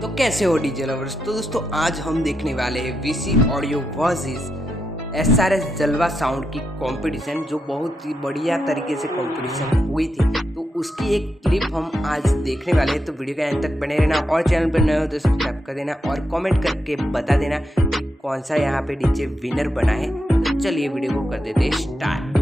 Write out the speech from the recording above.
तो कैसे हो डीजे लवर्स। तो दोस्तों आज हम देखने वाले हैं वीसी ऑडियो वर्सेस एसआरएस जलवा साउंड की कंपटीशन, जो बहुत ही बढ़िया तरीके से कंपटीशन हुई थी। तो उसकी एक क्लिप हम आज देखने वाले हैं। तो वीडियो के अंत तक बने रहना और चैनल पर नए हो तो सब्सक्राइब कर देना और कमेंट करके बता देना कि कौन सा यहाँ पे डीजे विनर बना है। तो चलिए वीडियो को कर देते हैं स्टार्ट।